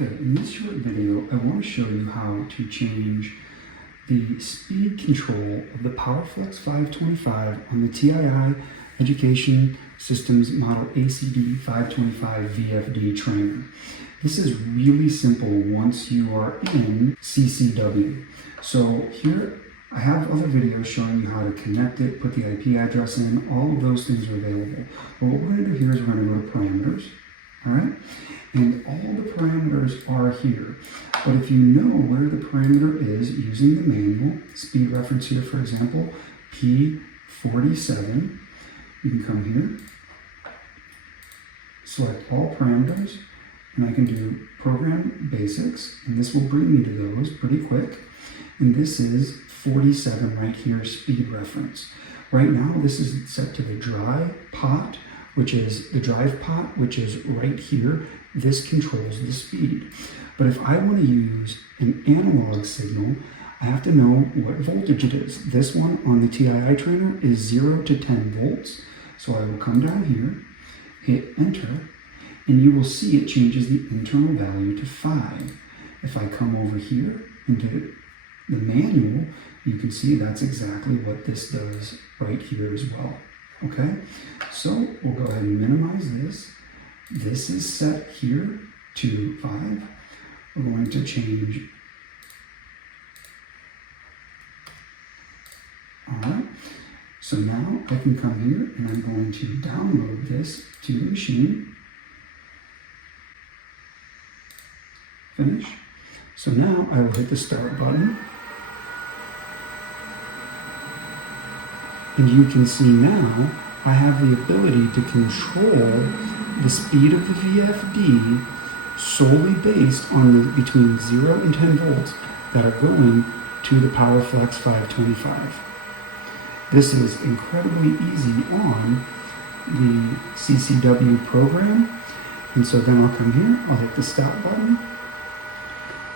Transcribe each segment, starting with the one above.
Okay, in this short video, I want to show you how to change the speed control of the PowerFlex 525 on the TII Education Systems Model ACD 525 VFD trainer. This is really simple once you are in CCW. So here I have other videos showing you how to connect it, put the IP address in, all of those things are available. But what we're going to do here is we're going to go to parameters, all right? And all the parameters are here. But if you know where the parameter is using the manual, speed reference here, for example, P47, you can come here, select all parameters, and I can do program basics, and this will bring me to those pretty quick. And this is 47 right here, speed reference. Right now, this is set to the dry pot, which is the drive pot, which is right here. This controls the speed. But if I want to use an analog signal, I have to know what voltage it is. This one on the TII trainer is 0 to 10 volts. So I will come down here, hit enter, and you will see it changes the internal value to 5. If I come over here into the manual, you can see that's exactly what this does right here as well. Okay, so we'll go ahead and minimize this. This is set here to 5. We're going to change. All right, so now I can come here and I'm going to download this to the machine. Finish. So now I will hit the start button. And you can see now I have the ability to control the speed of the VFD solely based on the between 0 and 10 volts that are going to the PowerFlex 525. This is incredibly easy on the CCW program. And so then I'll come here, I'll hit the stop button.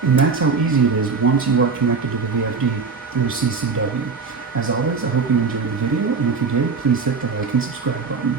And that's how easy it is once you are connected to the VFD through CCW. As always, I hope you enjoyed the video, and if you did, please hit the like and subscribe button.